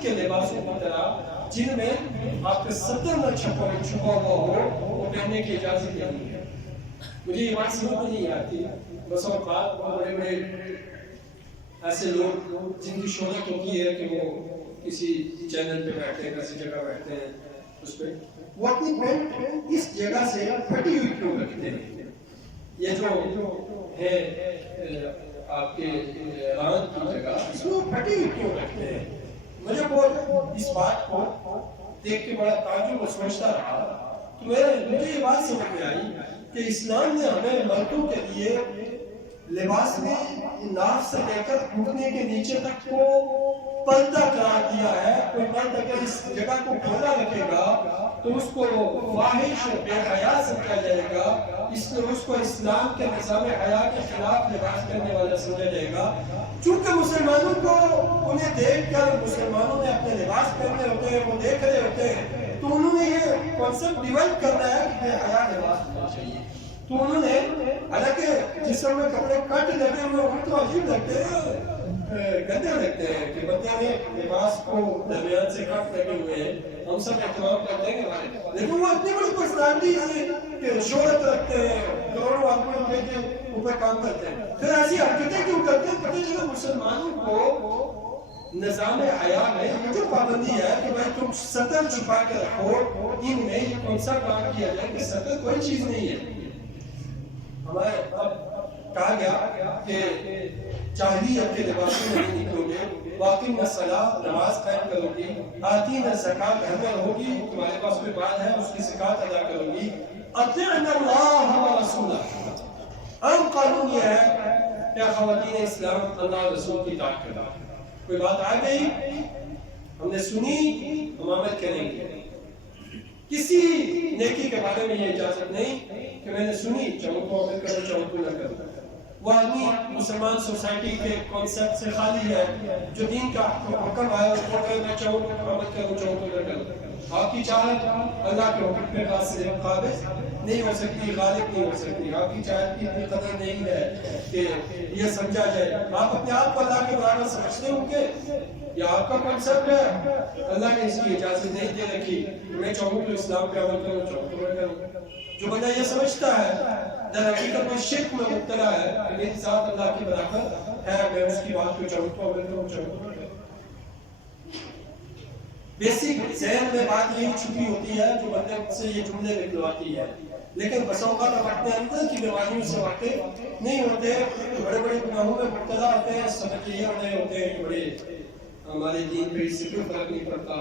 جنت کے لباسوں کی طرح جن میں آپ کا سطر نہ چھپا ہوا ہو وہ پہننے کی اجازت نہیں ہے۔ مجھے یہ بات سمجھ میں نہیں آتی، بس اوقات بڑے بڑے ایسے لوگ جن کی شہرت ہوتی ہے کہ وہ کسی چینل پہ بیٹھتے ہیں، کسی جگہ بیٹھتے ہیں، اس پہ وہ اپنی پینٹ اس جگہ سے پھٹی ہوئی کیوں رکھتے ہیں؟ یہ جو ہے آپ کے رانت کی جگہ اس میں پھٹی ہوئی کیوں رکھتے ہیں؟ مجھے بہت اس بات کو دیکھ کے بڑا تعجب اور سوچتا رہا تو مجھے یہ بات سمجھ میں آئی کہ اسلام نے ہمیں مردوں کے لیے لباس میں ناف سے لے کر گھٹنے کے نیچے تک کو پردہ قرار دیا ہے۔ کوئی مرد اگر اس جگہ کو کھولا رکھے گا تو اس کو فاحش اور بے حیا سمجھا جائے گا، اس کو اسلام کے نظام حیا کے خلاف لباس کرنے والا سمجھا جائے گا۔ چونکہ مسلمانوں کو انہیں دیکھ کر مسلمانوں نے اپنے لباس پہنے ہوتے ہیں، وہ دیکھ رہے ہوتے ہیں، تو انہوں نے یہ کانسیپٹ ڈیولپ کرنا ہے کہ بے حیا لباس ہونا چاہیے۔ تو انہوں نے حالانکہ جسم میں کپڑے کٹ لگے ہوئے وہ تو عجیب لگتے ہیں، گندے لگتے ہیں کہ بندے نے لباس کو درمیان سے کٹ لگے ہوئے ہیں، ہم سب احترام کرتے ہیں ہمارے، لیکن وہ اتنی بڑی پرسنالٹی ہے کہ شہرت رکھتے ہیں، کروڑوں آدمیوں کے اوپر کام کرتے ہیں، پھر ایسی حرکتیں کیوں کرتے ہیں؟ پتہ چلا مسلمانوں کو نظام حیا میں یہ جو پابندی ہے کہ بھائی تم سطر چھپا کے رکھو، ان میں یہ کون سا کام کیا جائے کہ سطر کوئی چیز نہیں ہے۔ ہمارے اب کہا گیا کہ جاہلیت کے لباسوں میں نہیں نکلو گے، واقعی مسئلہ نماز قائم کرو گی، آتین زکات گھر میں ہوگی، تمہارے پاس کوئی بات ہے اس کی زکات ادا کرو گی، اطیعنا اللہ و رسولہ۔ عام قانون یہ ہے کہ خواتین اسلام اللہ رسول کی اطاعت کرنا، کوئی بات آ گئی ہم نے سنی ہم عمل کریں گے، کسی نیکی کے بارے میں یہ اجازت نہیں کہ میں نے سنی چاہوں تو عمل کرو چاہوں تو نہ کرو۔ وہ آدمی مسلمان سوسائٹی کے کانسیپٹ سے خالی ہے جو دین کا حکم آیا اس کو میں چاہوں تو عمل کروں چاہوں تو نہ کروں۔ آپ کی چاہت اللہ کے حکم پہ قابض نہیں ہو سکتی، غالب نہیں ہو سکتی، آپ کی چاہت کی اتنی قدر نہیں ہے کہ یہ سمجھا جائے۔ آپ اپنے آپ کو اللہ کے برابر سمجھتے ہوں گے، یہ آپ کا کنسپٹ ہے، اللہ نے اس کی اجازت نہیں دے رکھی میں چاہوں تو اسلام پہ عمل کروں چاہوں تو میں کروں۔ جو بندہ یہ سمجھتا ہے در حقیقت وہ شرک میں مبتلا ہے کہ میری ذات اللہ کے برابر ہے، میں اس کی بات کو چاہوں تو عمل کروں چاہوں تو میں کروں۔ بیسک ذہن میں بات یہی چھپی ہوتی ہے جو بندے سے یہ جملے نکلواتی ہے، لیکن بسا اوقات ہم اپنے اندر کی بیماریوں سے واقف نہیں ہوتے، بڑے بڑے گناہوں میں مبتلا ہوتے ہیں، سمجھ یہ بنے ہوتے ہیں کہ بڑے ہمارے دین پہ اس سے کوئی فرق نہیں پڑتا،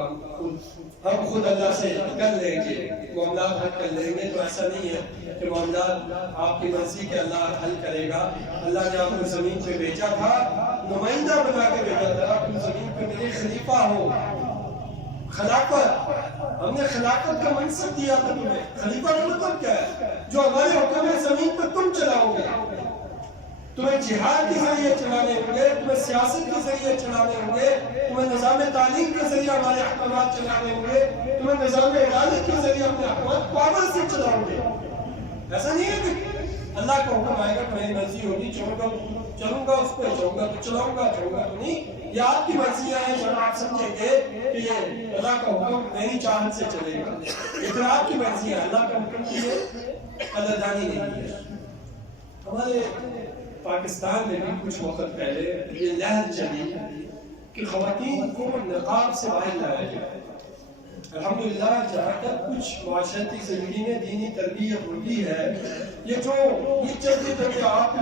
ہم خود اللہ سے کر لیں گے، معاملات حل کر لیں گے۔ تو ایسا نہیں ہے کہ معاملات آپ کی مرضی کے اللہ حل کرے گا۔ اللہ نے آپ کو زمین پہ بھیجا تھا، نمائندہ بنا کے بھیجا تھا، تم زمین پہ میرے خلیفہ ہو۔ خلافت، ہم نے خلافت کا منصب دیا تھا تمہیں۔ خلیفہ کا مطلب کیا ہے؟ جو ہمارے حکم ہے زمین پہ تم چلاؤ گے، تمہیں جہاد کے ذریعے چلانے ہوں گے، تمہیں سیاست کے ذریعے چلانے ہوں گے، تمہیں نظام تعلیم کے ذریعے ہمارے احکامات چلانے ہوں گے، تمہیں نظام عدالت کے ذریعے اپنے احکامات پاور سے چلاؤ گے۔ ایسا نہیں ہے کہ اللہ کا حکم آئے گا میری مرضی ہوگی، چلوں گا اس پہ، چاہوں گا تو چلاؤں گا، چاہوں گا تو نہیں۔ یہ آپ کی مرضیاں ہیں، جب آپ سمجھیں گے کہ یہ اللہ کا حکم میری چاہت سے چلے گا، لیکن آپ کی مرضیاں، اللہ کا حکم کی ہے قدردانی نہیں ہے۔ ہمارے پاکستان میں بھی کچھ وقت پہلے یہ لہر چلی کہ خواتین کو نقاب سے باہر لایا جائے۔ الحمدللہ جہاں تک کچھ معاشرتی زندگی میں دینی تربیت ہوتی ہے، یہ چلتے چلتے آپ